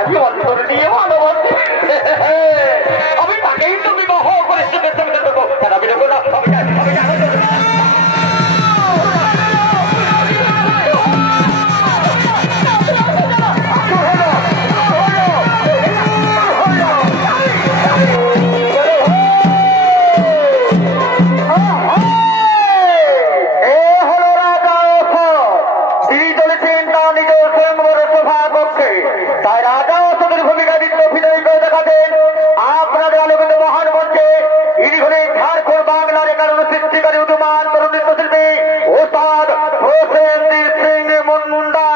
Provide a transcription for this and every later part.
আমি অন্তর দিয়ে ভালোবাসি। আমি তাকেই তো বিবাহ করে সুখে সুখে দেবো। আমি দেবো না, আমি জানি। তাই রাজা অসদের ভূমিকা অভিনয় করে দেখাতেন আপনাদের আলোকিত মহান মঞ্চে। ইনি হলেন ঝাড়খণ্ড বাংলার কারণ সৃষ্টিকারী উদীয়মান তরুণ নৃত্যশিল্পী ওস্তাদ হোসেনদীপ সিং মুন্ডা।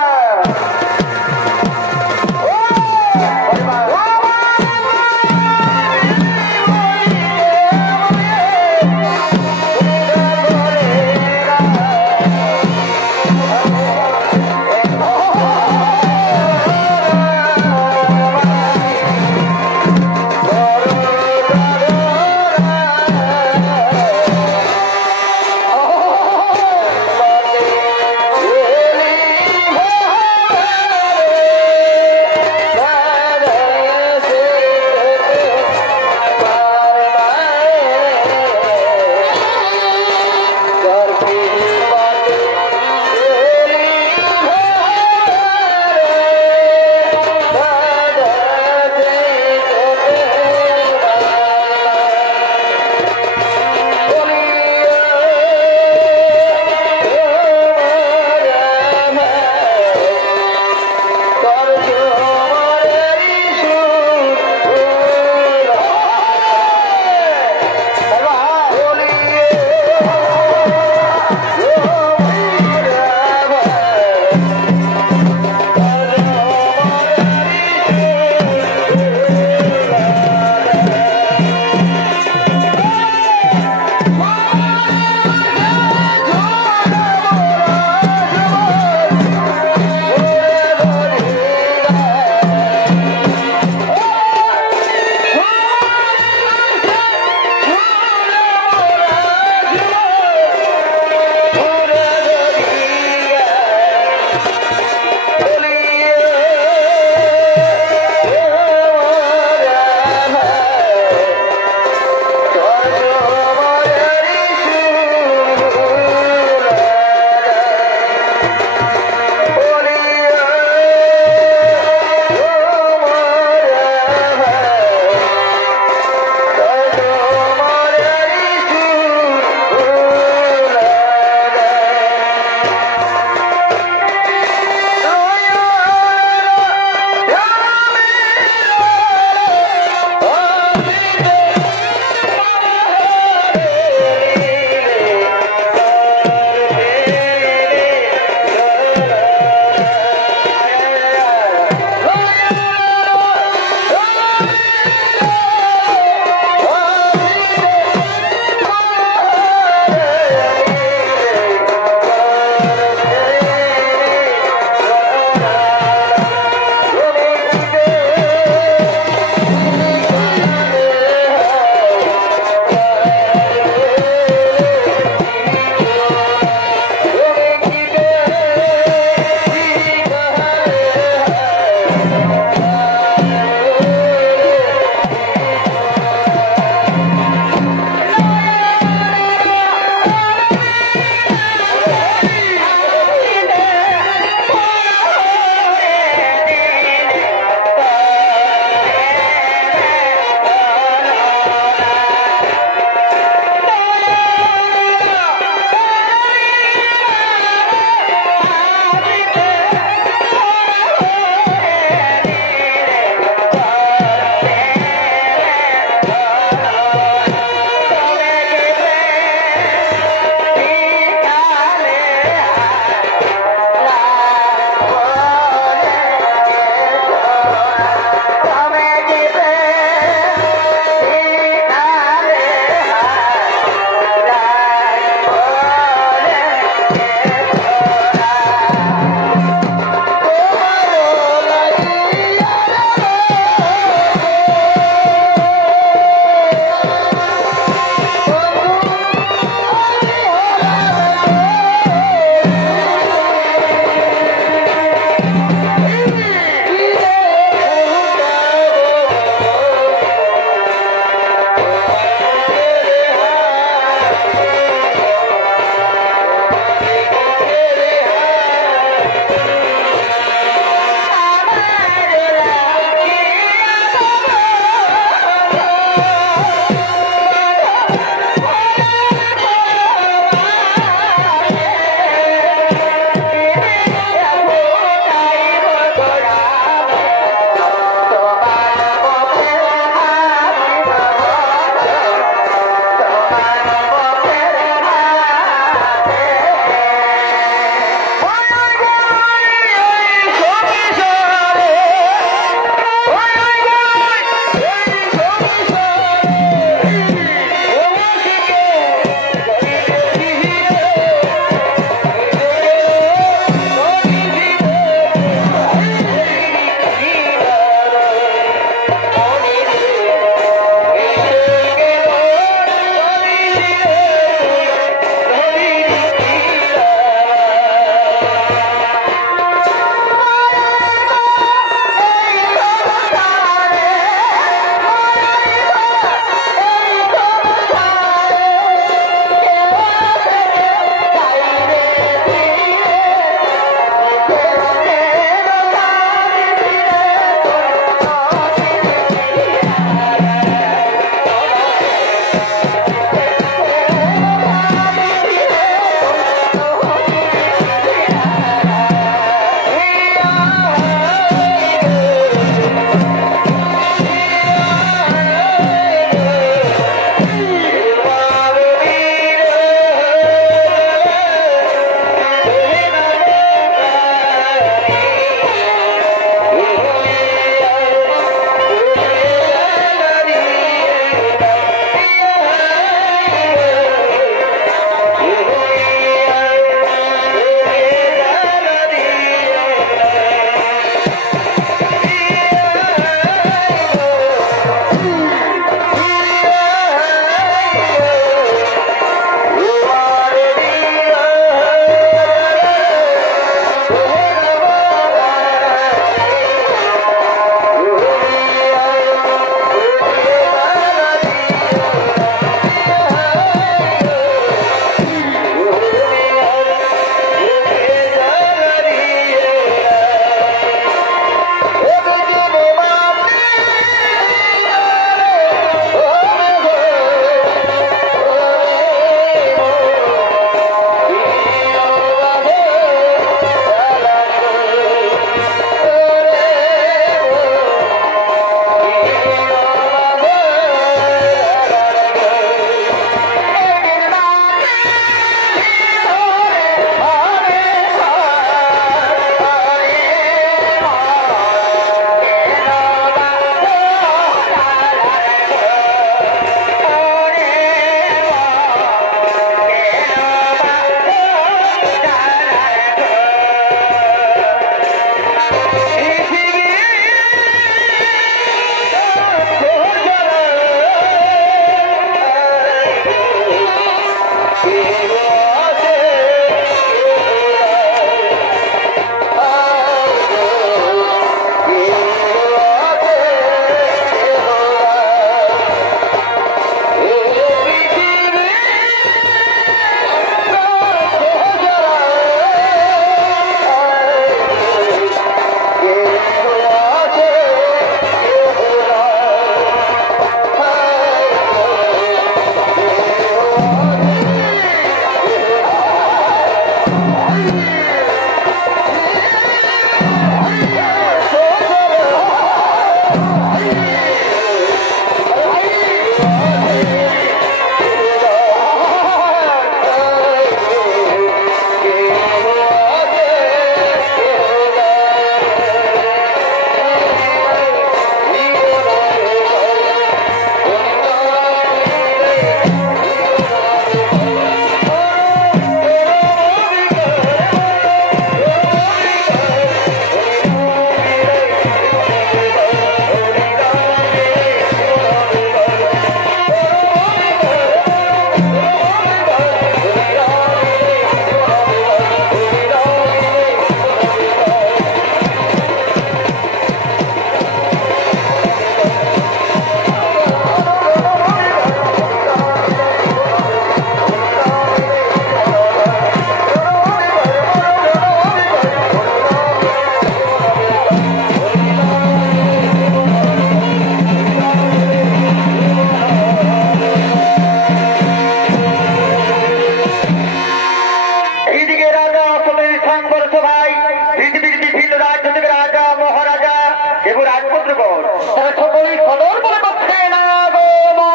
তবে সকলেই সদর বলে করছে না গো মা।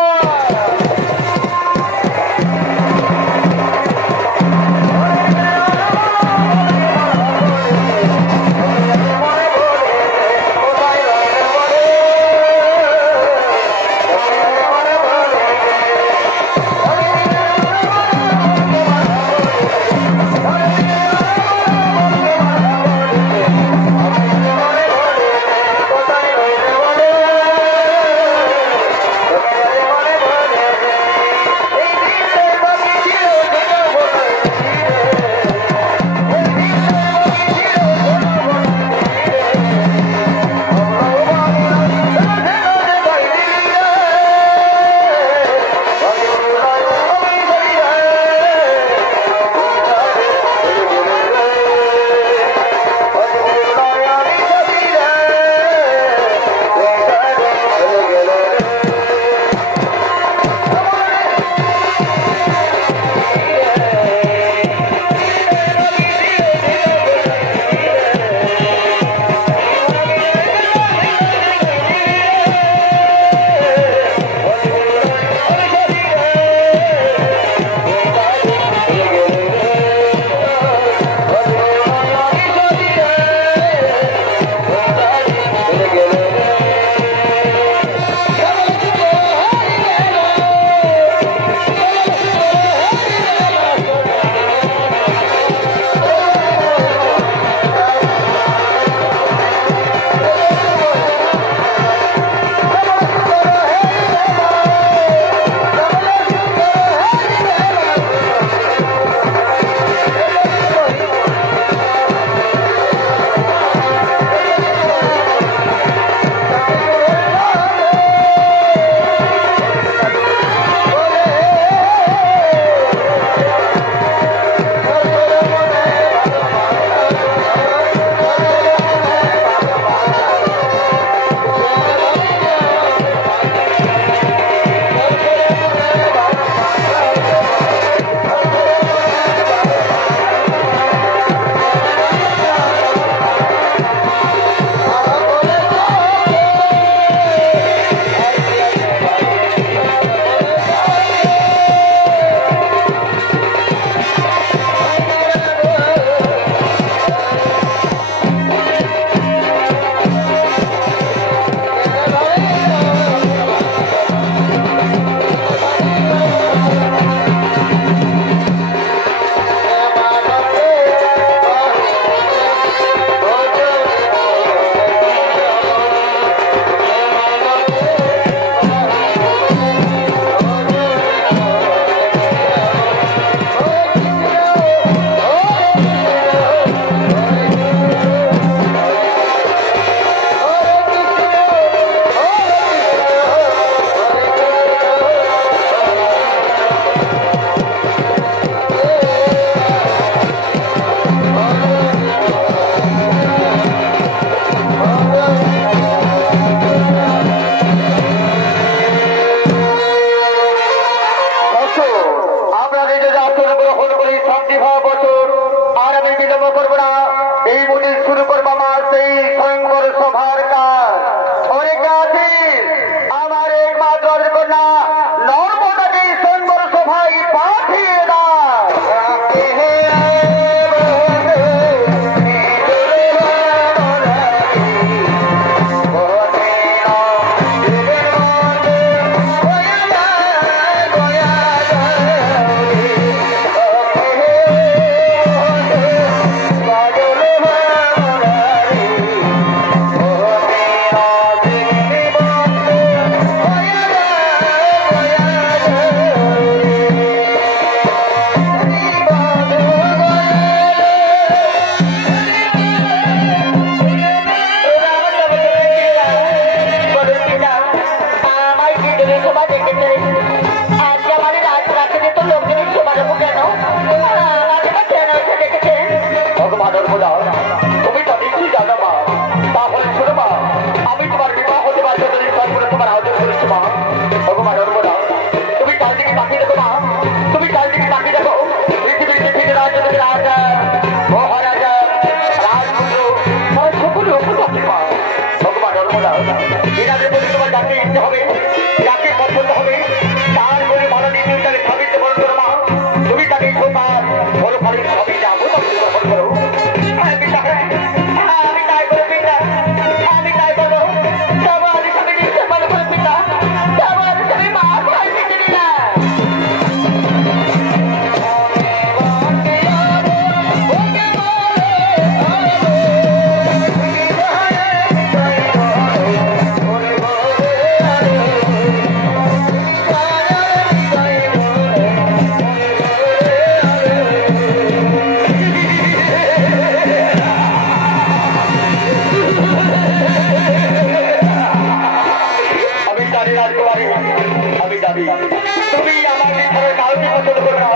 তুমি আমার ঘরে কাউকে পছন্দ করো না,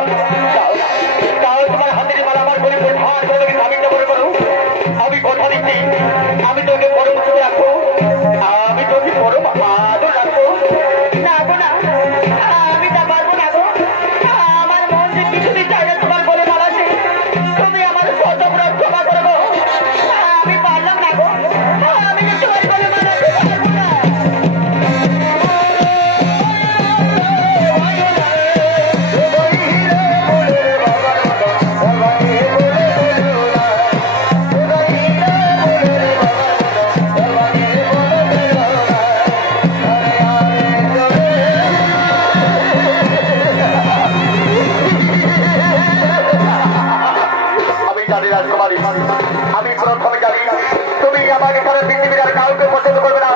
তাও তোমার হাতের মালা আমার করে ধার করে স্বামীকে মনে করো। আমি কথা দিচ্ছি, আমি তোকে পরম সুখে রাখবো, আমি তোকে পরম আদর রাখবো। না গো না, আমি তা পারবো না গো। আমার মন যে কিছুদিন চাই না তোমার বলে মালাতে, তুমি আমার কত বড় ক্ষমা করবো। আমি পারলাম না গো, আমি যে তোমার বলে মালাতে পারবো না। রাজকুমারী, আমি প্রথমে জানি তুমি আমাকে সারা পৃথিবীর আর কাউকে পছন্দ করবে না।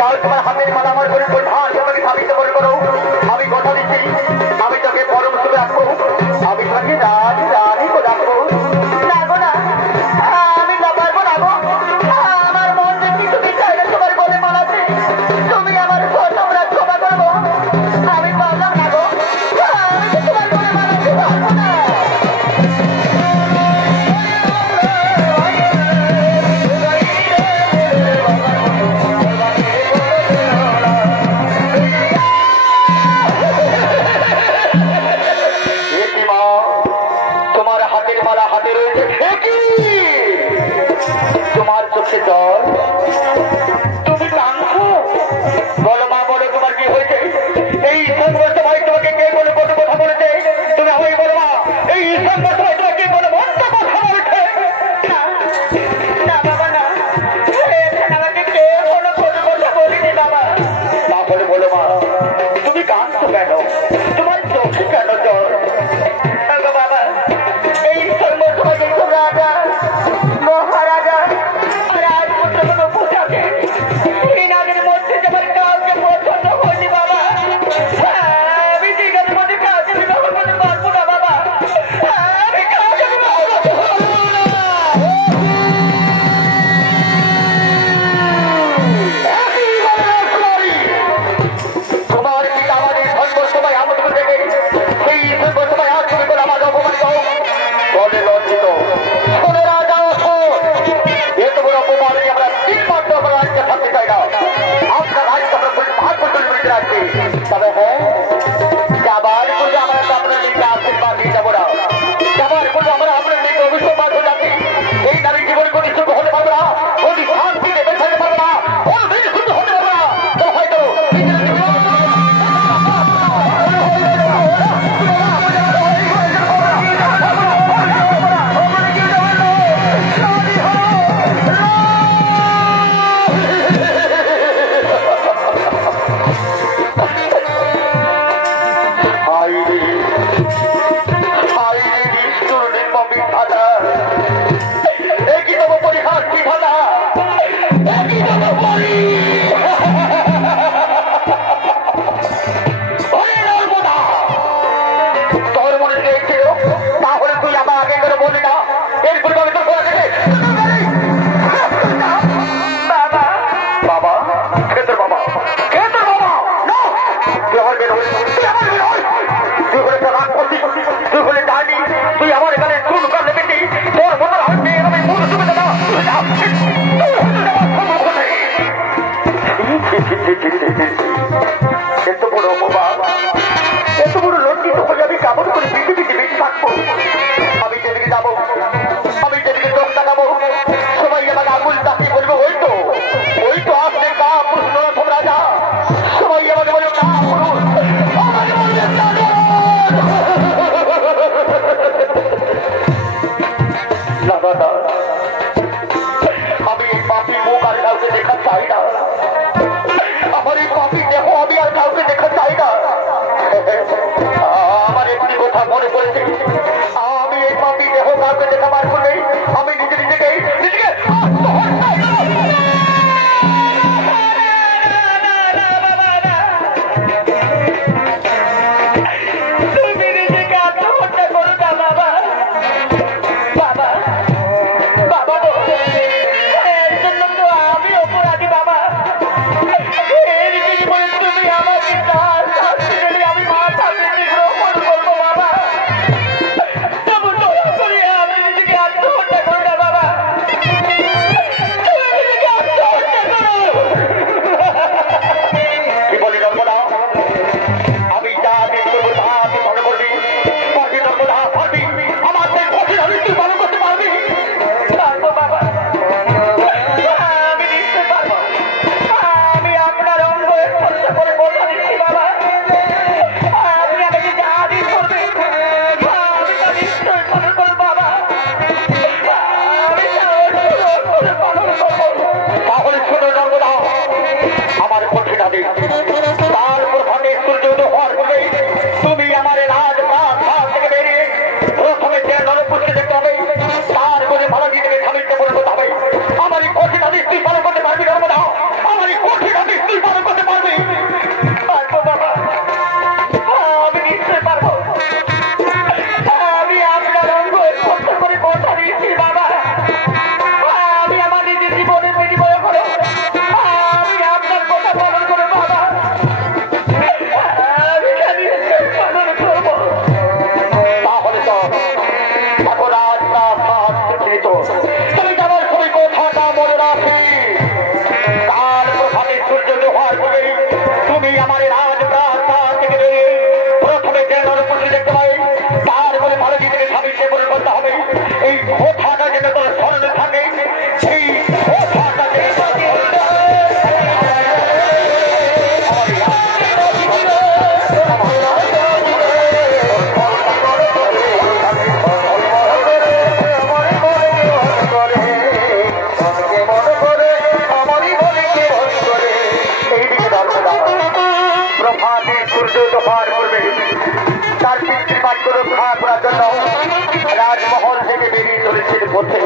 কাউ তোমার হাতের মালা আমার করে ধার তোমাকে স্বামীকে মনে করো। আমি কথা দিচ্ছি, আমি তোকে পরম সুখে রাখবো, আমি তোকে রানী রানী করে রাখবো। না গো না, আমি তা পারবো না গো। আমার মন যে কিছুদিন চাই না তোমার বলে মালাতে, তুমি আমার কত বড় ক্ষমা করবো। আমি পারলাম না গো, আমি যে তোমার বলে মালাতে পারবো না। তোমার হাতের মালা হাতে রয়েছে, তোমার চোখে জল, তুমি কাঁদছো। বলো মা, বলো তোমার কি হয়েছে? এই সংঘর্ষময় তোমাকে কে কোনো কত কথা বলেছে? তুমি আমাকে বলো মা, এই সংঘর্ষময় তোমাকে কোনো মন্দ কথা বলেছে? না বাবা না, আমাকে কেউ কোনো কত কথা বলিনি বাবা। তাহলে বলো মা, তুমি কাঁদছো কেন? তোমার চোখে কেন জল? বাবা, এই সর্বসময় রাজা মহারাজা রাজপুত্র কোনো পোশাকে এনাদের মধ্যে যেমন কাউকে পছন্দ হয়নি বাবা। আমি ঠিক আছে মধ্যে কাউকে বিবাহ করতে পারবো না বাবা। আমি কাউকে বিবাহ করতে পারবো না। তোমার পিতা আমাদের সংঘর্ষময় আমল থেকে সেই সংঘর্ষময় আজ তুমি বলে আমার অপমানিত বলে লজ্জিত। শোনে রাজা, এত বড় অপমানকে আমরা তিনমাত্র আমরা রাজ্যে থাকতে চাই না। আপনার রাজ্য আমরা ভাগ করে নিতে রাখছি, তবে হ্যাঁ, যাবার পূর্বে আমরা তো আপনার নিজে আশীর্বাদ নিয়ে যাবো না। যাবার পূর্বে আমরা আপনার নিজে অভিসম্বাদ হয়ে যাচ্ছি। এই দাবি জীবনে কোনো সুখ হতে পারবো না, কোনো শান্তিতে বেঁচে থাকতে পারবো না, কোনো শুদ্ধ হতে পারবো না। তো হয়তো তুই আমার এখানে চুল কাটলে বেশি তোর মতো আমি মূল সুবিধা না। এত বড় অপমান, এত বড় লজ্জিত হয়ে আমি কামড় করে পৃথিবীতে বেশি থাকবো। আমি যেদিকে যাবো, আমি যেদিকে চোখ দেখাবো, সবাই আমাকে আঙুল তাকিয়ে বলবো ওই তো আসলে কা পুরুষ নরথম রাজা। সবাই আমাকে বলবো কা পুরুষ, আমাকে বলবে না। আমি এই পাপি মুখ আর কাউকে দেখা চাই না। আমার এই পাপি দেহ আমি আর কাউকে দেখা চাই না। আমার একটি কথা মনে পড়েছে, আমি এই পাপি দেহ কাউকে দেখা বার করলে আমি নিজেকে প্রভাতে সূর্য তোফার করবে তার পিতৃবাক্য রক্ষা করার জন্য রাজমহল থেকে বেরিয়ে চলেছেন পথে।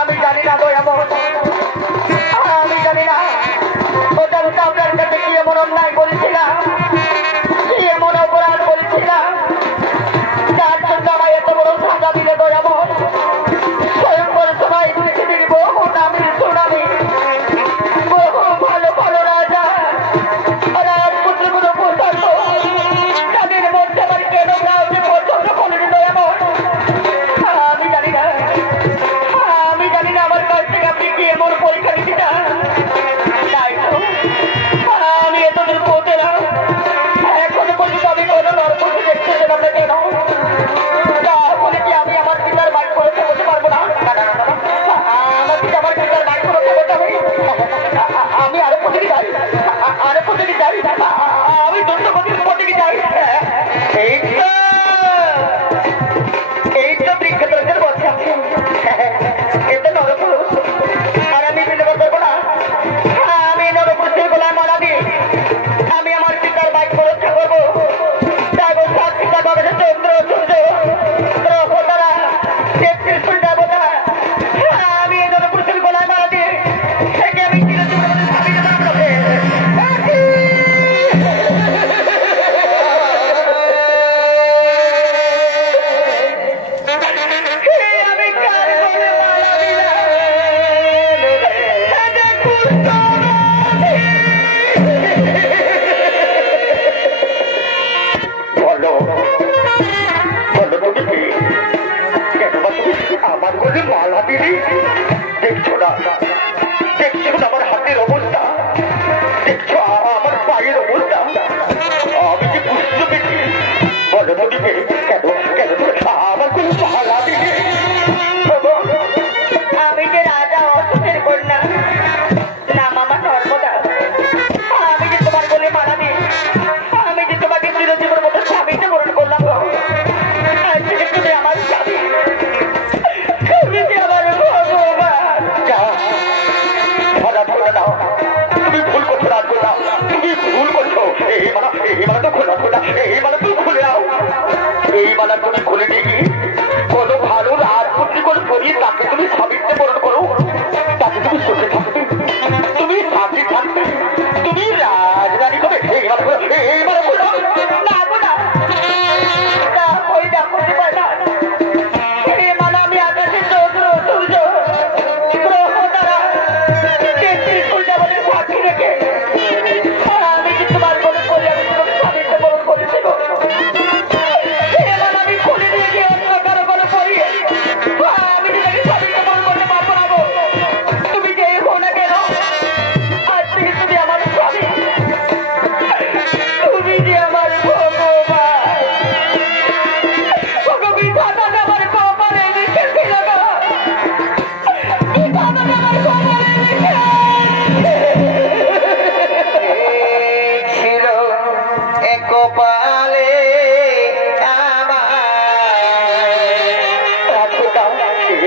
আমি জানি না দয়াময়, আমি জানি না ওটার আপনার কাছে কি এমন অন্যায় বলেছিলাম, কি এমন অপরাধ বলেছিলাম তার জন্য আমায় এত বড় সাজা দিলে দয়াময়। স্বয়ংবর সবাই পৃথিবীর বহু নামী সুনামী বহু ভালো ভালো রাজা রাজপুত্রগুলো পছন্দ, তাদের মধ্যে আমার কেন কাউকে পছন্দ করেনি দয়াময়। আমি জানি না, আমি জানি না আমার কাছ থেকে আপনি কি এমন পরীক্ষা নিতে চান। তাই তো আমি এতদূর পৌঁছলাম, এখনো পর্যন্ত আমি কোনো নরপতি দেখতে পেলাম না কেন? তাহলে কি আমি আমার পিতার বাড়ি করে থাকতে পারবো না? আমার পিতা আমার পিতার বাড়ি করে থাকতে হবে। আমি আরো প্রতিটি যাই, আরো প্রতিটি যাই, আমি দুর্গতির প্রতিটি যাই। এই তো বৃক্ষের বলছে এতে নরপুরুষ, আর আমি বিধবা করবো না। আমি নরপুরুষের গোলায় মারা দিই, আমি আমার পিতার বাক্য রক্ষা করবো। তারপর সাত পিতা বাবা চন্দ্র সূর্য গ্রহ তারা 33 দেবতা, আমি এই নরপুরুষের গোলায় মারা দিই, থেকে আমি চিরজীবন স্বামী আপনাকে আমি কার বলে মারা দিলাম। বলো বলো তুমি কি? কেন বা তুমি আমার বলে মালা দিলি? দেখছো না, দেখছো না আমার হাতের অবস্থা, দেখছো আমার পায়ের অবস্থা, আমি যে কুষ্ঠ পেয়েছি। বলো নদীকে কেন কেন তুমি আমার কোনো মালা দিলি? আমি যে রাজা অশোকের কন্যা, নাম আমার নর্মদা। আমি যে তোমার বলে মারা দিই, আমি যে তোমাকে চিরজীবন মতো স্বামীতে বরণ করলাম গো। আজকে তুমি আমার স্বামী, তুমি যে আমার ভগবান। যা ধরা ধরে দাও, তুমি ভুল করছো রাজকন্যা, তুমি ভুল করছো। এই মালা তো খোলা খোলা, এই মালা তুমি খুলে দাও। এই মালা তুমি খুলে নিয়ে গিয়ে কোনো ভালো রাজপুত্রিকর করিয়ে তাকে তুমি স্বামীত্বে বরণ করো, তাকে তুমি সুখে থাকবে, তুমি শান্তি থাকবে, তুমি রাজরানী হবে। এই মালা খোলা, এই মালা খোলা। না গো না, না ওই দেখো না, এই মালা আমি আকাশে চন্দ্র সূর্য গ্রহ তারা 33 দেবতার সাক্ষী রেখে আমি যে তোমার বলে করে আমি তোমাকে স্বামীতে বরণ করেছি গো। এই মালা আমি খুলে দিয়ে গিয়ে অন্য কারো কোনো পরিয়ে আমি যে তাকে স্বামীতে বরণ করতে পারবো না গো। তুমি যেই হো না কেন, আজ থেকে তুমি আমার স্বামী, তুমি যে আমার ভগবান। বিধাতা আমার কপালে লিখেছিল গো, বিধাতা আমার কপালে লিখেছিল কপালে আমার।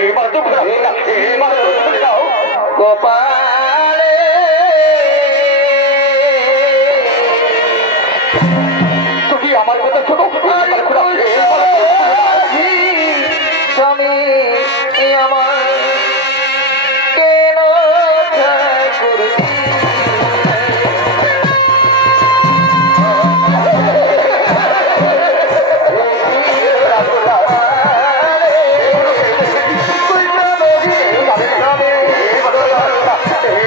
এই মালা তো খোলা, এই মালা তো খুলে দাও। কপালে তুমি আমার কথা শোনো, এই মালা খোলা, এই মালা তো খুলে দাও। স্বামী আমার কেন ঠাকুর এই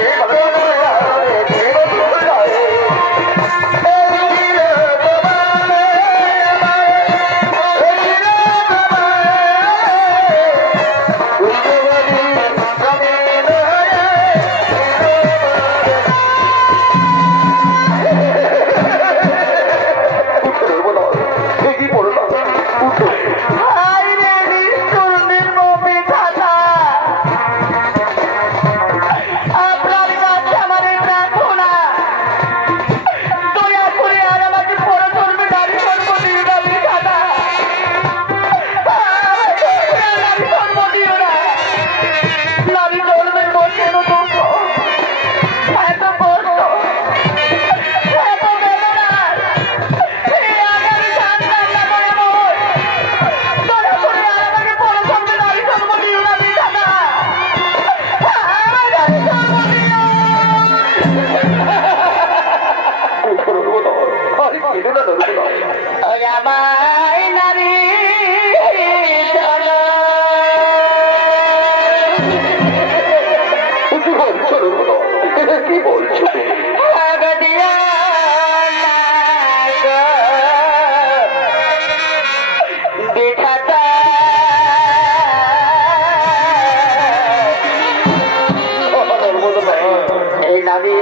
কি বলছো এই নামে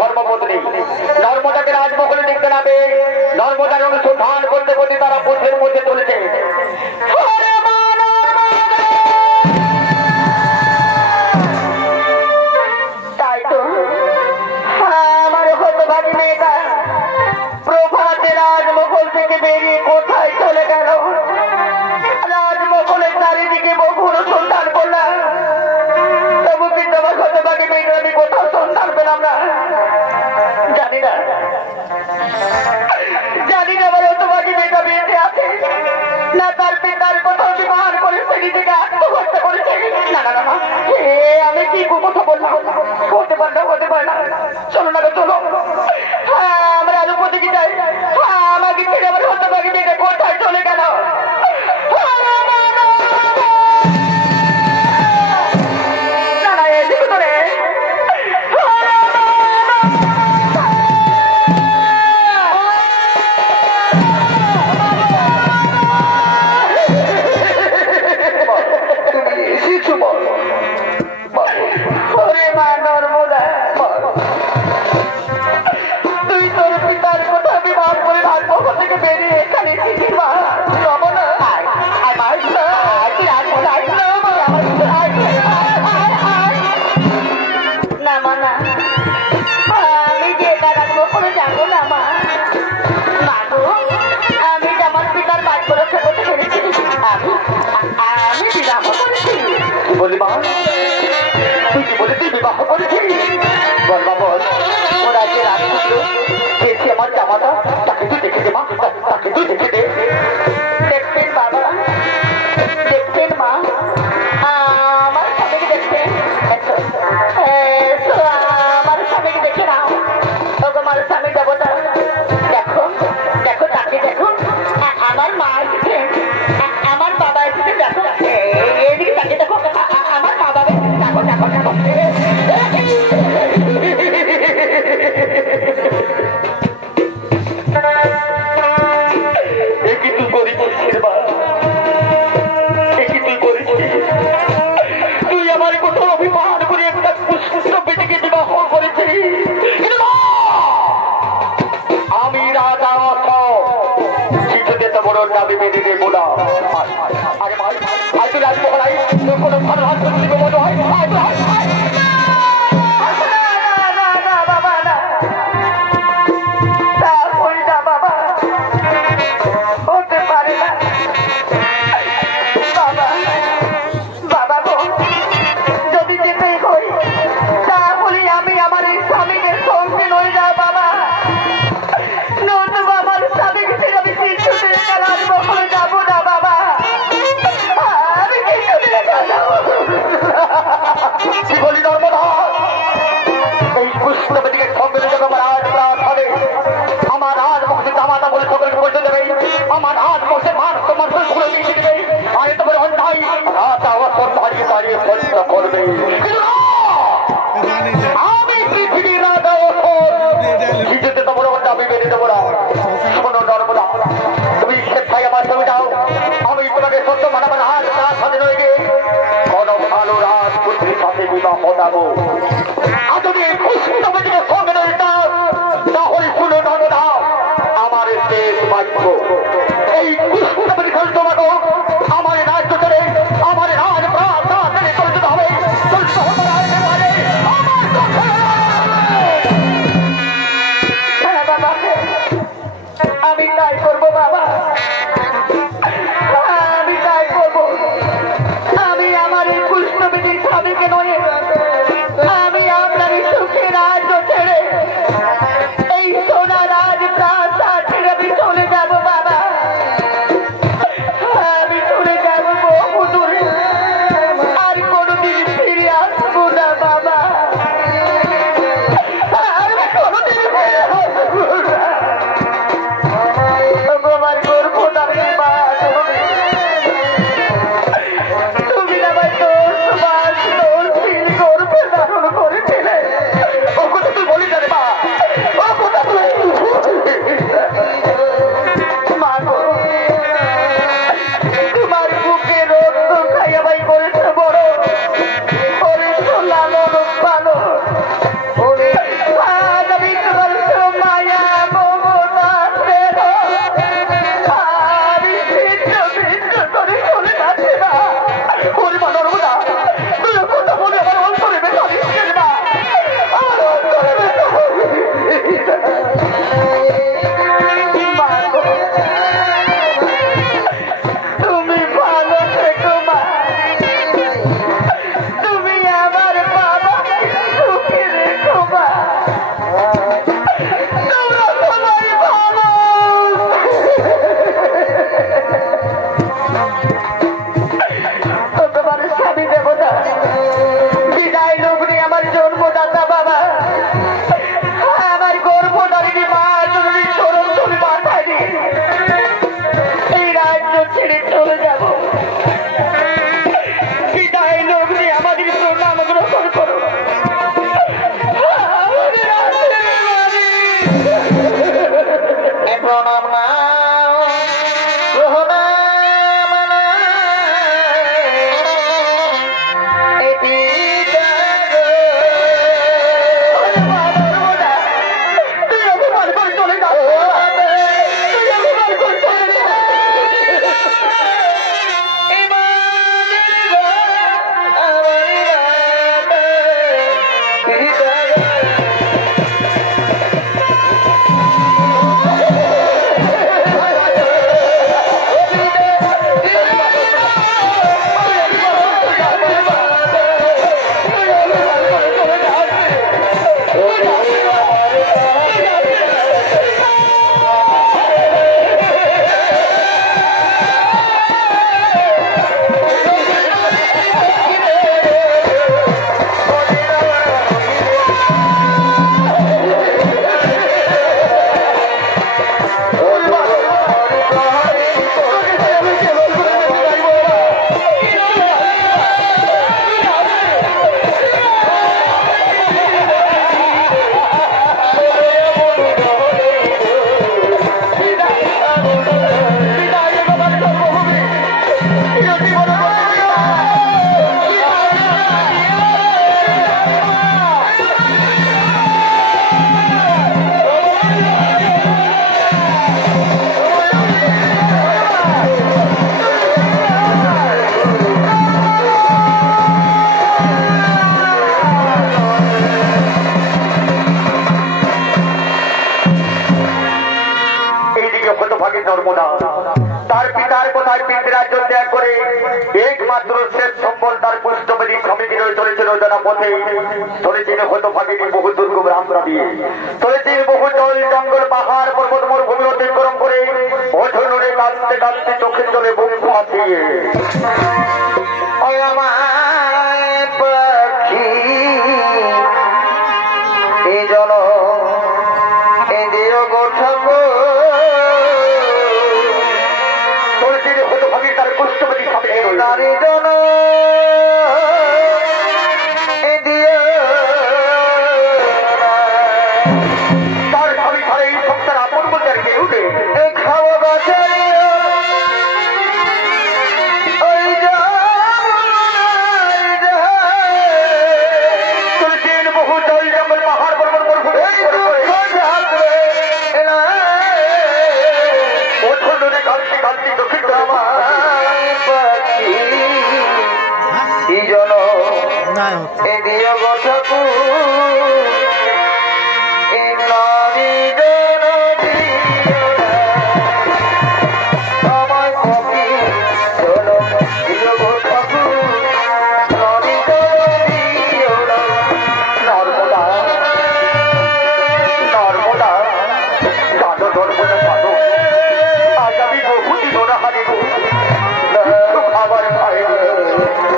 ধর্মপত্নী নর্মদাকে রাজমহলে দেখতে নামে নর্মদার অনুসন্ধান করতে করতে তারা পথের মধ্যে চলেছে। তাই তো আমার হতভাগী মেয়েটা প্রভাতে রাজমহল থেকে বেরিয়ে কোথায় চলে গেল। রাজমহলের চারিদিকে বহু অনুসন্ধান করলাম, তবু কিন্তু আমার হতভাগী মেয়েটা আমি কোথাও সন্ধান পেলাম না। জানি না আমার হতভাগী মেয়েটা বেঁচে আছে না তার পিতার কোথাও বিবাহ করে সে নিজেকে আত্মহত্যা করেছে। না না না, আমি কি কথা বললাম, হতে পারে না। চলো না চলো, আমরা আরো কোথায় যাই। আমাকে ছেড়ে আমার হতভাগী মেয়েটা কোথায় চলে গেল। আমার জামাটা তাকে তুই দেখে দে মা, তাকে তুই দেখে দে। দেখবেন বাবা, দেখবেন মা, আমার স্বামীকে দেখবেন। আমার স্বামীকে দেখে নাও। তোমার স্বামী দেবতা দেখো দেখো, তাকে দেখো। আমার মা এসেছে, আমার বাবা এসেছে, দেখো এদিকে তাকে দেখো। আমার মা বাবা এসেছে, দেখো দেখো দেখো। তুই আমার কোথাও অভিমান করে একটা পুষ্ট বেটিকে বিবাহ করেছিস। আমি রাজা শিশুতে তো বড় দাবি বেঁধে দেবো না। আরে ভাই আজ রাজমহলাই তোর কোনো ভালো হাত দিবে মনে হয়। আমার রাজমহলে জামাতা বলে সকল করবো। এই কুষ্ঠবতী খল তোমাকে আমার রাজ্য ছেড়ে আমার রাজ প্রাণ ছেড়ে চলে যেতে হবে। আমি তাই করবো বাবা, আমি তাই করবো। আমি আমার এই কুষ্ঠবতীর স্বামীকে নয়, আমি আপনার সুখে রাজ্য ছেড়ে এই সোনা রাজ প্রাসাদ ছেড়ে আমি চলে যাবো বাবা। আমি চলে যাবো বহু দূরে, আর কোনোদিন ফিরে আসবো না বাবা। আর কোনোদিন ফিরে আসবো না। আমার গর্ভধারী মা তুমি আমায় তোর গর্ভে ধারণ করেছিলে। ও কথা তুই বলি না রে মা, ও কথা তুই মা গো, তোমার বুকে রক্ত খাই আমায় করেছে বড়, করেছ লালন পালন। আজ আমি তোমার মায়া মমতা প্রেম আমি ভিন্ন ভিন্ন করে চলে যাচ্ছি না। ওরে মা নরমা, তুই কথা বলে আমার অন্তরে ব্যথা দিচ্ছিস না, আমার অন্তরে ব্যথা। মা গো, তুমি ভালো থেকো মা, তুমি আমার বাবাকে সুখে রেখো মা। তোমরা সবাই ভালো। তোমার স্বামী দেবতা বিদায় লগ্নে আমার জন্মদাতা বাবা, আমার গর্ভধারিণী মা যদি চরণ তুমি পাঠায়নি, এই রাজ্য ছেড়ে চলে যাব। বিদায় লগ্নে আমাদের প্রণাম গ্রহণ করো। আমাদের আশীর্বাদী। প্রণাম না তার পিতার কোথায় পিতৃরাজ্য ত্যাগ করে একমাত্র শেষ সম্বল তার পুষ্টপতি সমিতি চলেছিল যারা পথে চলেছিল হতভাগিনী বহু দুর্গম রাস্তা দিয়ে, চলেছিল বহু জল জঙ্গল পাহাড় পর্বত মরুভূমি অতিক্রম করে অঝরে কাঁদতে কাঁদতে চোখে চলে বুক ভাসিয়ে পাখি এই জন এই দিও গোঠব চলেছিল হতভাগী তার পুষ্টপতি সমিতি নারী জন তার স্বামী ছাড়া এই সংসার আপন বলতে আর কেউ নেই। খাওয়া বাঁচাই ওই যা দিও গো ঠাকুর এই নারী জননী আমায় পক্ষে চলো দিও গো ঠাকুর নারী জননী নর্মদা নর্মদা কাঁদো নর্মদা কাঁদো আজ আমি বহুদিন ওরা হারিব খাবার খাই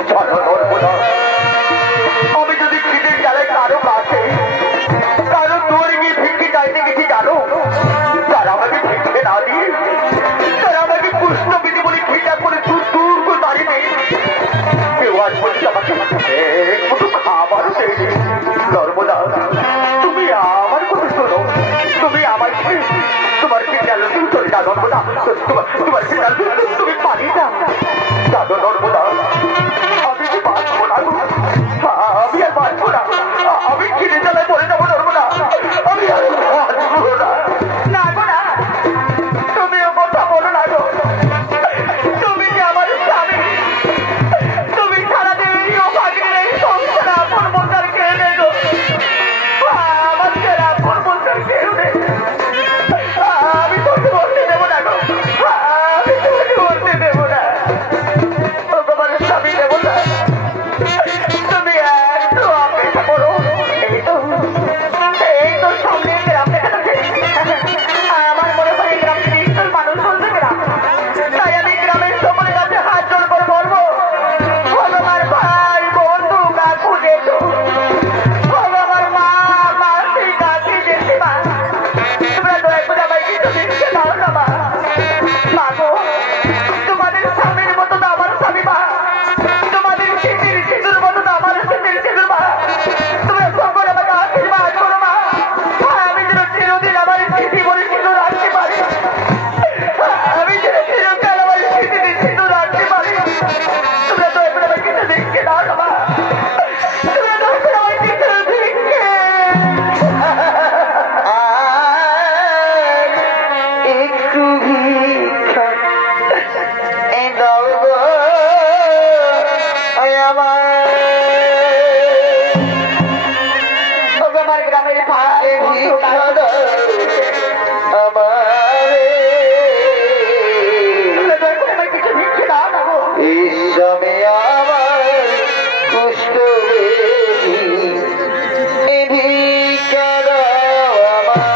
চলো নর্মদা আমি যদি খিদের জ্বালায় কারো কাছে কারো দৌড়ে গিয়ে ভিক্ষে চাইতে গেছি জানো তারা আমাকে ভিক্ষে না দিয়ে তারা আমাকে পুষ্পবিধি বলে ঘৃণা করে দূর দূর করে বাড়ি নেই কেউ আজ বলছে আমাকে একটু খাবারও দেয়নি নর্মদা তুমি আমার কথা শোনো তুমি আমার তোমার কি গেল তুমি চলে যা নর্মদা তোমার কি গেল তুমি পালিয়ে যাও জানো নর্মদা আমি কি বাঁচবো না আমি আর বাঁচবো না আমি খিদে জ্বালায় মরে যাবো নর্মদা আমি আর বাঁচবো না না গো না তুমিও কথা বলো না গো তুমি যে আমার স্বামী তুমি সারাদিন এই অভাগের এই সংসার আপন মনটার খেয়ে নেই গো আমার ছেলে আপন মনটার খেয়ে নেই আমি তোকে বলতে দেবো না গো আমি তোকে বলতে দেবো না ও তোমার স্বামী দেবো না তুমি একটু অপেক্ষা করো এই তো সামনে গ্রাম দেখা যাচ্ছে আমার মনে হয় গ্রামে নিশ্চয় মানুষ বলবে গ্রাম তাই আমি গ্রামের সকলের কাছে হাত জোর করে বলবো আমার ভাই বন্ধু কাকু জেঠু আমার মা মাসি কাকি জেঠিমা তোমরা দয়া করে আমায় কিছু দিচ্ছে দাও না মা মা গো তোমাদের স্বামীর মতো তো আমার স্বামী মা তোমাদের সিঁথির সিঁদুর মতো তো আমার সিঁথির সিঁদুর মা তোমরা সকল আমাকে আশীর্বাদ করো মা আমি যেন চিরদিন আমার সিঁথি বলে সিঁদুর রাখতে পারি আমি যেন চিরকাল আমার সিঁথির সিঁদুর রাখতে পারি তোমরা দয়া করে আমায় কিছু দিচ্ছে দাও না মা তোমরা দয়া করে আমায় কিছু দিচ্ছে একটু ভিক্ষা দাও গো আমার গ্রামের ভাই ভিক্ষা দাও আমার কিছু ভিক্ষে দাও না গো এই সময় আমার কুষ্ঠ ভিক্ষা দাও আমার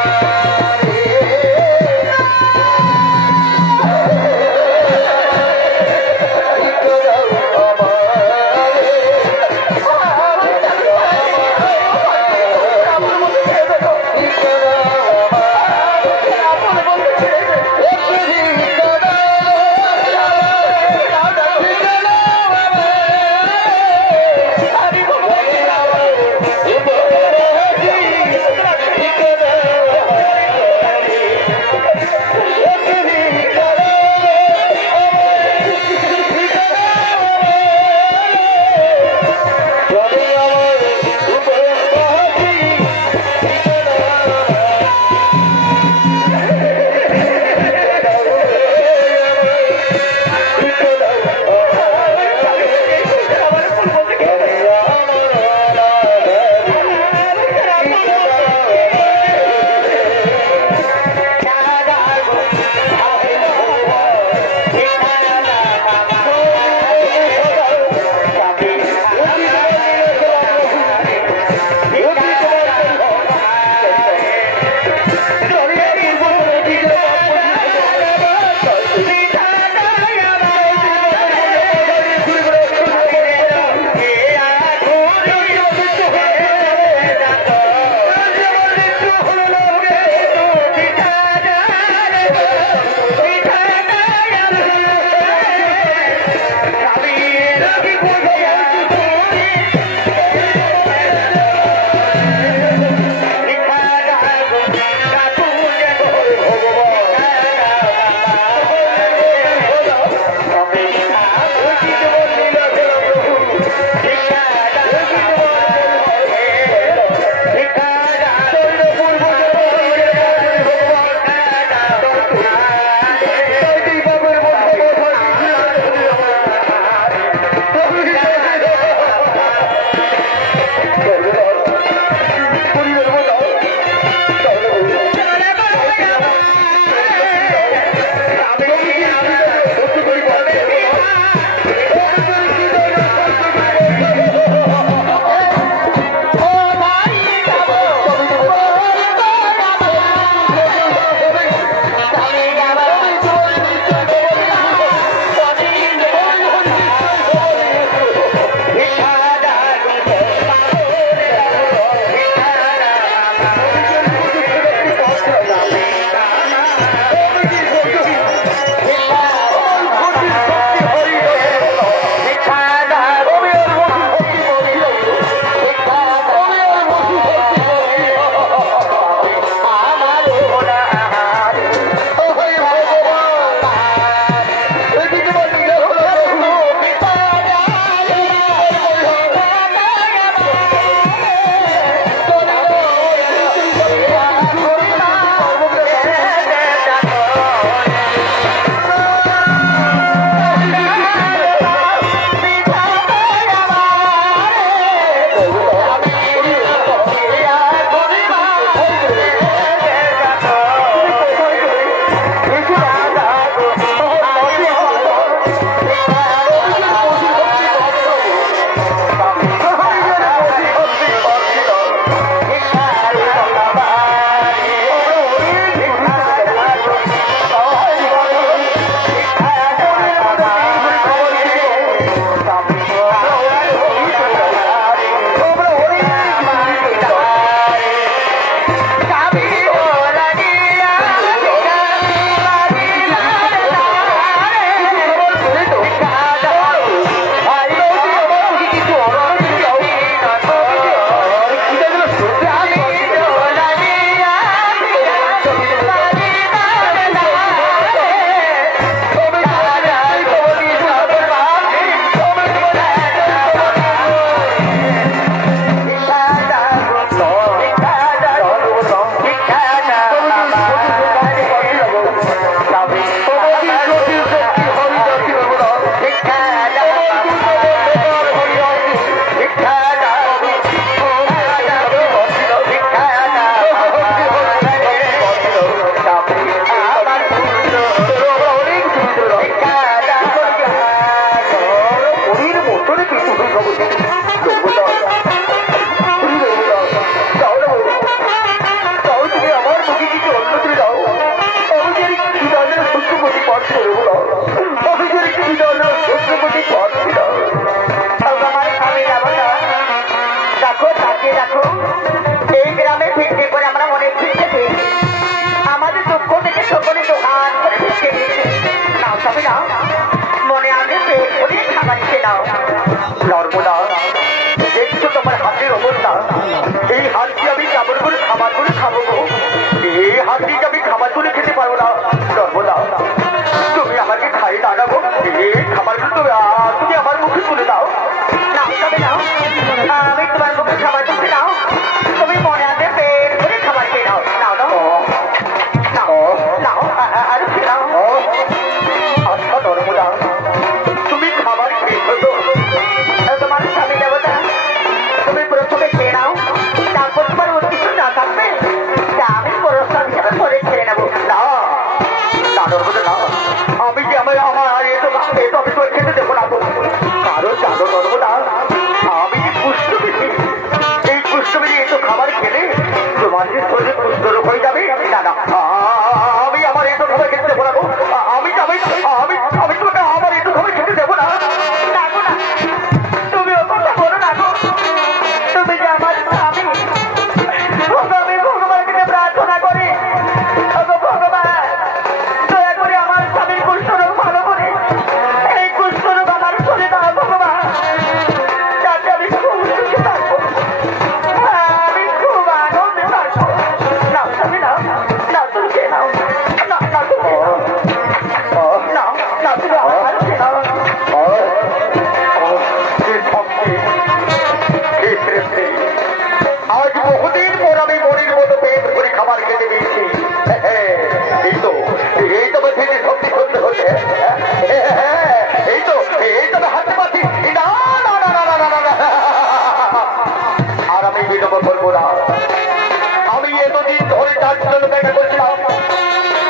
এতদিন ধরে তার জন্য অপেক্ষা করছিলাম,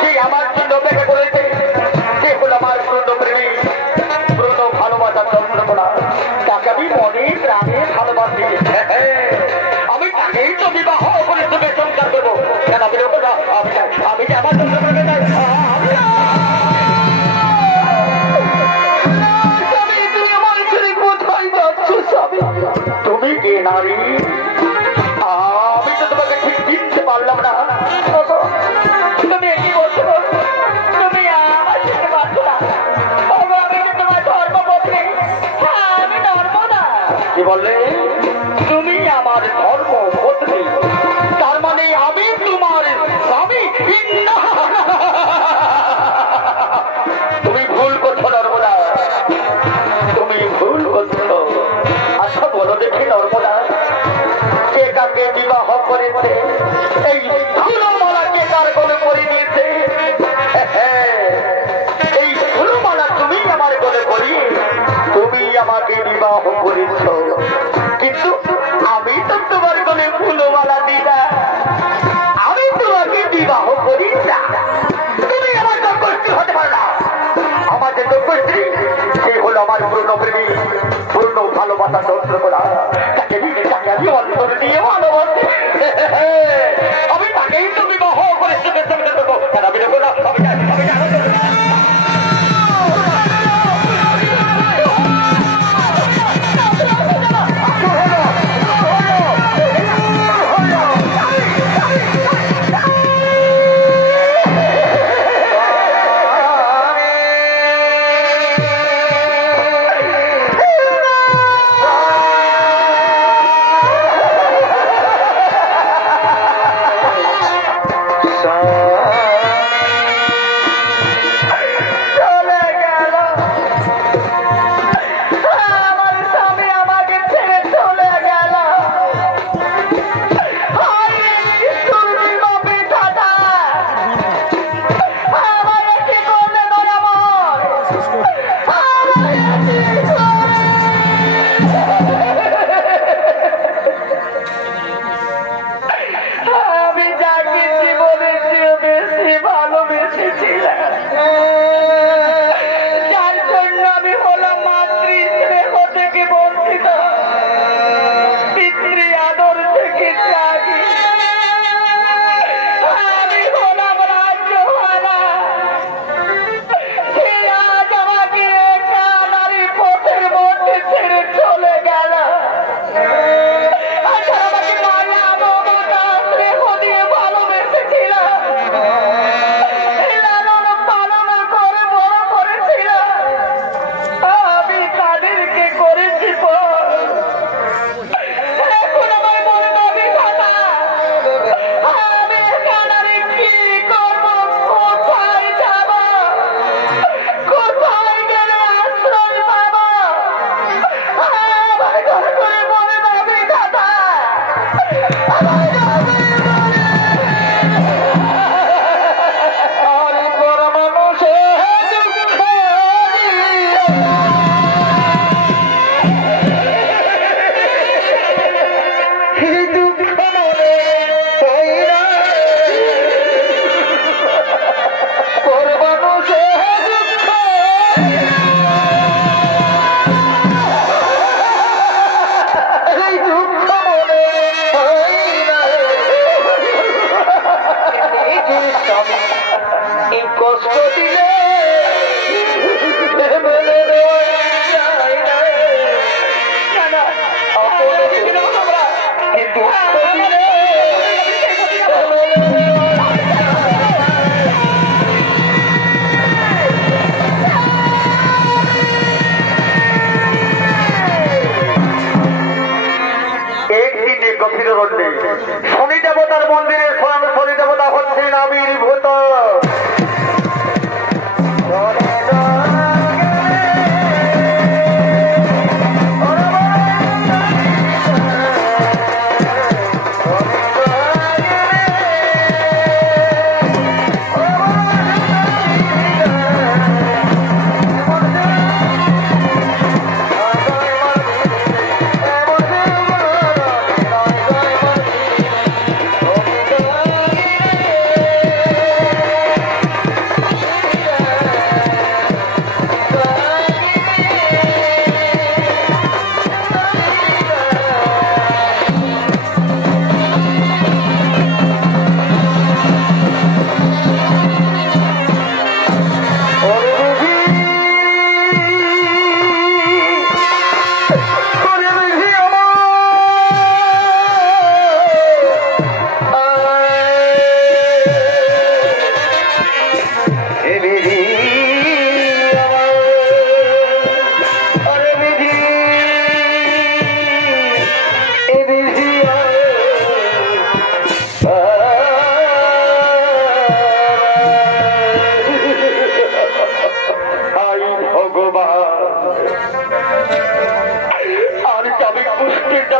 যে আমার জন্য অপেক্ষা করেছে, সে হল আমার পুরনো প্রেমী, পুরনো ভালোবাসার চন্দ্রকোনা। তাকে আমি মনে প্রাণে ভালোবাসি। আমি তাকেই তো বিবাহ করে তোকে সংসার করবো। কেন বিরোধ না? আমি যে আমার চন্দ্রকোনাকে চাই। তুমি কে নারী? আমি তো তোমাকে ঠিক চিনতে পারলাম না। তুমি কি বলছো? তুমি আমার চিনতে পারছো না? আমি যে তোমার ধর্মপত্নী, আমি ধর্ম না। কি বললে? তুমি আমার ধর্মপত্নী? তার মানে আমি তোমার স্বামী? তুমি ভুল করছো নর্মদা, তুমি ভুল করছো। আচ্ছা বলো দেখি নর্মদা, কে কাকে বিবাহ করেছে? এই ফুলমালা কে কার গলে পরে দিয়েছে? এই ফুলমালা তুমি আমার গলে পরিয়ে তুমি আমাকে বিবাহ করেছ, কিন্তু আমি তো তোমার গলে ফুলমালা দিই না, আমি তোমাকে বিবাহ করি না। তুমি আমার যোগ্যশ্রী হতে পারো না। আমার যে যোগ্যশ্রী, সে হলো আমার পূর্ণ প্রেমী, পূর্ণ ভালোবাসা চন্দ্রকোনা। তাকে আমি অন্তর দিয়ে ভালোবাসি। আমি তাকেই তো বিবাহ করে সুখে সুখে দেবো। তারা বিরোধ না, আমি জানি।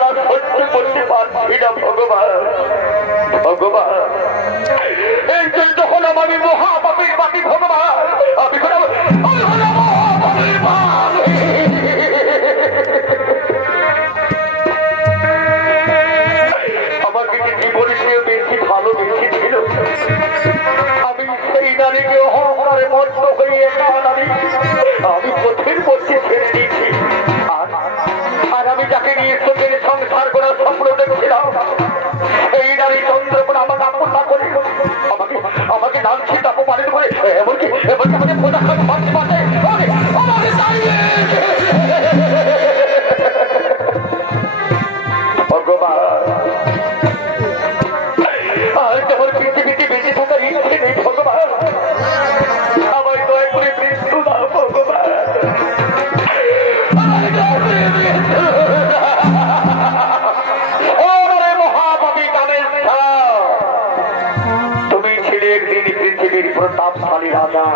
যন্ত্রণা সহ্য করতে পারছি না ভগবান। ভগবান, এই জন্য যখন আমি মহাপাপীর পাপী ভগবান, আমি মহাপাপীর পাপী। আমাকে যে জীবনে কেউ বেশি ভালোবেসেছিল, আমি সেই নারীকে অহংকারে মত্ত হয়ে আমি পথের মধ্যে ছেড়ে দিয়েছি। আর আমি যাকে নিয়ে চোখের সংসার করার স্বপ্ন দেখছিলাম, সেই নারী চন্দ্রপুর আমাকে আপন না করে আমাকে লাঞ্ছিত অপমানিত করে, এমনকি আমাদের প্রধান মাঝে মাঝে আমাকে চাইবে। ভগবান, আর তোমার পৃথিবীতে বেঁচে থাকার ইচ্ছে নেই ভগবান। আমায় দয়া করে মৃত্যু দাও ভগবান। মহাপাপী কামেশ্বর, তুমি ছিলে একদিন পৃথিবীর প্রতাপশালী রাজা।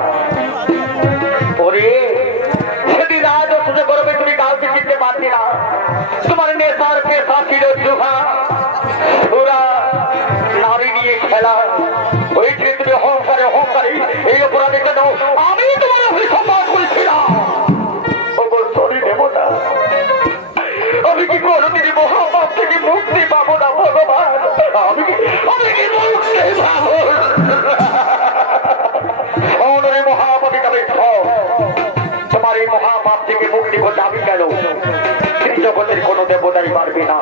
ওরে, সেদিন রাজ অথচ গর্বে তুমি কাউকে চিনতে পারছি না। তোমার নেশার পেশা ছিল জুহা, সুরা, নারী নিয়ে খেলা। ওই ছিল তুমি অহংকারে অহংকারী। এই অপরাধে কেন আমি তোমার অভিসম্মান করেছিলাম। দেবতা, আমি কি কোনদিন মহাপাপ থেকে মুক্তি পাবো না ভগবান? আমি কি মুক্তি পাবো? মহাপাপী তবে তোমার এই মহাপাপ থেকে মুক্তি করতে আমি কেন? জগতের কোন দেবতাই পারবে না।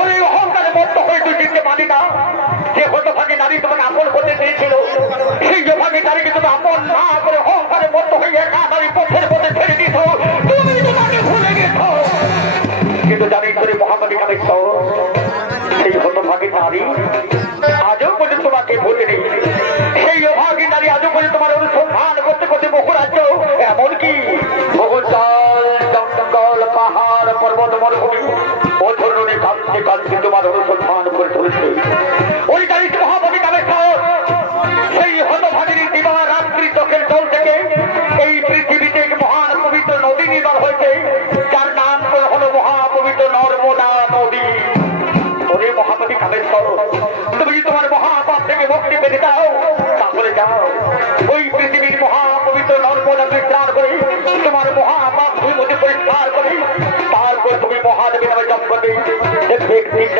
ওই অহংকারে মত্ত হয়ে তুই চিনতে পারি না যে হতভাগী নারী তোমাকে আপন করতে চেয়েছিল, সেই ভাগী নারীকে তুমি আপন না করে অহংকারে মত্ত হয়ে একা নারী পথের মধ্যে ছেড়ে দিত। তুমি তোমাকে ভুলে গেছ। কিন্তু জানি করে মহাপাপী কামেশ্বর, সেই হতভাগী নারী আজও পর্যন্ত তোমাকে ভুলেনি। সেই অভাগী নারী আজও পর্যন্ত তোমার অনুসন্ধান করতে করতে বহু রাজ্য, এমনকি বহু জঙ্গল, পাহাড়, পর্বত, মরুভূমি, বছর নদী কাঁদতে কাঁদতে তোমার অনুসন্ধান করে চলেছে। ওই নারী মহাপাপী কামেশ্বর, সেই হতভাগীর দিবা রাত্রি চোখের জল থেকে এই পৃথিবীতে এক মহান পবিত্র নদী নির্মাণ হয়েছে, যার নাম হলো মহাপবিত্র নর্মদা নদী। ওরে মহাপাপী কামেশ্বর, তুমি তোমার মহাপাপ থেকে মুক্তি পেতে চাও, তাহলে যাও ওই পৃথিবীর মহাপবিত্র নর্মদা স্নান করে তোমার মহাপাপ মধ্যে পরিষ্কার করে তারপর তুমি মহাদেবের নামে জপ করবে।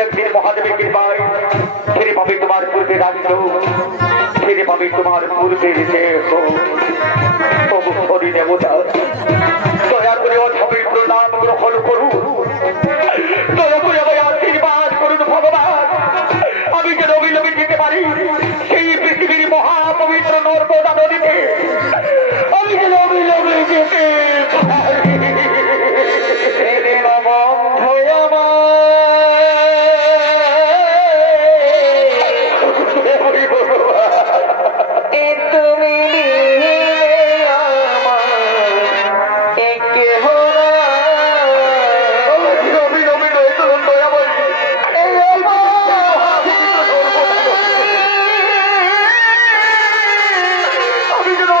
একদিন মহাদেবের কৃপায় ফিরে পাবে তোমার পূর্বে রাজ্য, ফিরে পাবে তোমার পূর্বের দেহ। দেবতা, দয়া করে অপবিত্র নাম গ্রহণ করুন, দয়া করে আমায় আশীর্বাদ করুন ভগবান। আমি যে অবিলম্বে যেতে পারি সেই পৃথিবীর মহাপবিত্র নর্মদা নদীতে, আমি যে অবিলম্বে যেতে পারি। আমি যেন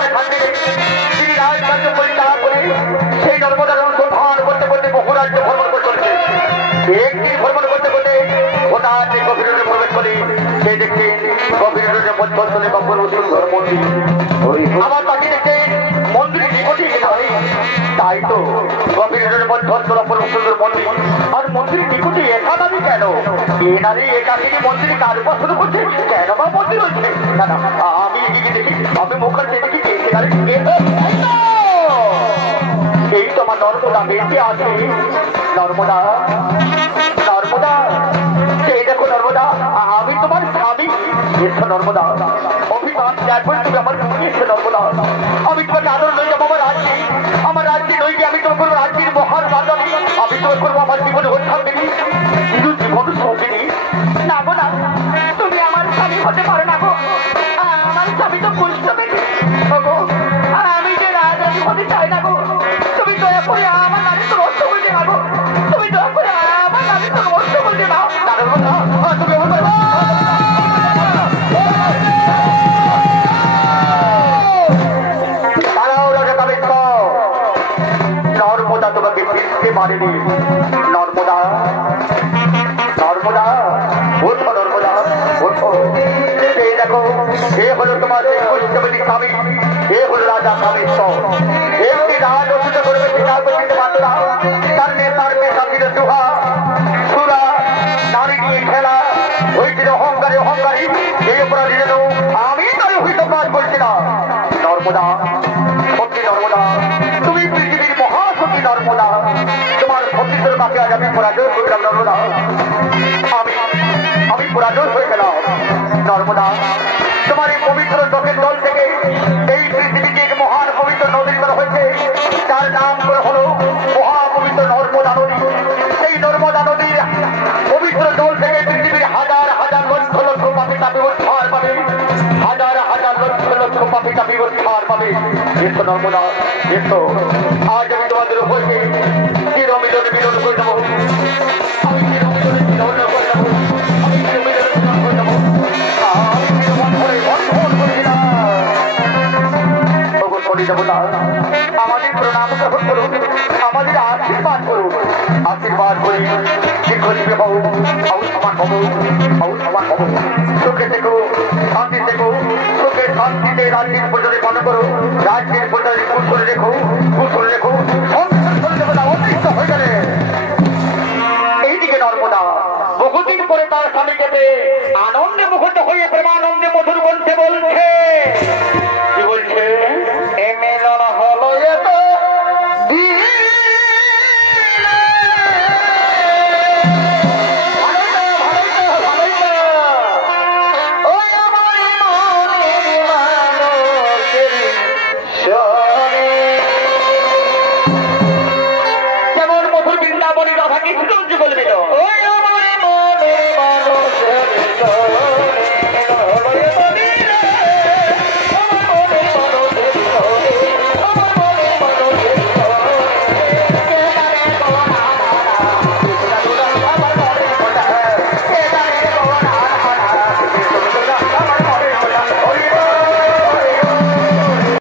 করে থাকবে তিনি রাজরাজ্য পরিচালনা করে সেই নর্মদার অনুসন্ধান করতে করতে বহু রাজ্য ভ্রমণ করে চলেছে। একদিন ভ্রমণ করতে করতে হঠাৎ গভীর রোডে প্রবেশ করে সে দেখছে গভীর রোডের মধ্যস্থলে বাবুর সুন্দর মন্দির। আমার তাকে দেখছে মন্দিরের নিকটে হয় তাই তো গভীর রোডের মধ্যস্থল অপূর্ব সুন্দর মন্দির। আর মন্দিরের নিকটে একা দাবি কেন? এ নারী একা থেকে মন্দিরে কার উপাসনা করছে কেন বা মন্দির হচ্ছে না? না আমি এদিকে দেখি আমি মুখের দেখি এই তো আমার নর্মদা বেঁচে আছে। নর্মদা নর্মদা এই দেখো নর্মদা আমি তোমার স্বামী। এসো নর্মদা অভিমান ত্যাগ করে তুমি আমার এসো নর্মদা। আমি তোমাকে আদর লই যাবো আমার রাজ্যে লই গিয়ে আমি তোমার কোনো রাজ্যের মহান রাজা নেই। আমি তোমার করবো আমার জীবনে উদ্ধার দিবি শুধু জীবন সঙ্গিনী। না গো না, তুমি আমার স্বামী হতে পারো না গো। আমার স্বামী তো পুষ্পমী। আমি যে রাজরানী হতে চাই না গো। তুমি দয়া করে আমার নামে তো রস্ত বলতে না গো। তুমি দয়া করে আমার নামে তো রস্ত বলতে না। তুমি নর্মদা তোমাকে ফিরতে পারেনি। নর্মদা নর্মদা ওঠো নর্মদা ওঠো। এই দেখো এ হলো তোমার স্বামী, এ হলো রাজা কামেশ্বর। একটি রাজ অসুস্থ করবে শিকার করতে পারত না। তার নেতার পেশা ছিল জুহা সুরা নারী নিয়ে খেলা। ওই ছিল অহংকারী অহংকারী। এই অপরাধী যেন আমি তাই হইতে কাজ করছি না। নর্মদা সত্যি নর্মদা তুমি পৃথিবীর মহাসতী নর্মদা। তোমার সতীত্বের কাছে আজ আমি পরাজয় করলাম নর্মদা। আমি পরাজয় হয়ে গেলাম নর্মদা। তোমার এই পবিত্র চোখের জল থেকে এই পৃথিবীকে এক মহান পবিত্র নদী করা হয়েছে। তার নাম করে হলো মহাপবিত্র নর্মদা নদী। সেই নর্মদা নদীর পবিত্র জল থেকে পৃথিবীর হাজার হাজার লক্ষ লক্ষ পাপি তাপি উদ্ধার পাবে। হাজার হাজার লক্ষ লক্ষ পাপি তাপি উদ্ধার পাবে। এসো নর্মদা এসো। আজ আমি তোমাদের হয়েছে চিরমিলন মিলন করে দেবো। আমি চিরমিলন মিলন করে দেবো। আমি চিরমিলন মিলন করে দেবো। আমাদের প্রণাম গ্রহণ করুন, আমাদের আশীর্বাদ করুন। আশীর্বাদ করি দীর্ঘজীবী হও, সমান হবো, সমান হবো। সুখে থেকো, শান্তি থেকো, সুখে শান্তিতে রাজ্যের প্রচারে মনে করো। রাজ্যের প্রচারে কুশল রেখো, কুশল রেখো।